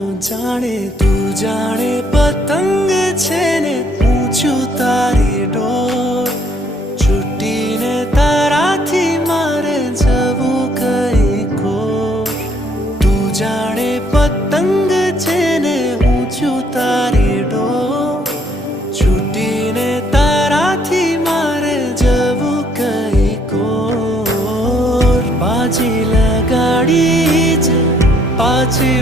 जाने तू जाने पतंग छे ने ऊंचું તારી ડોર છૂટીને તારાથી મારે જવું કઈ કોર તું જાણે પતંગ છે ને ઊંચું તારી ડોર છૂટીને તારાથી મારે જવું કઈ કોર બાજી લગાડી છે પાછી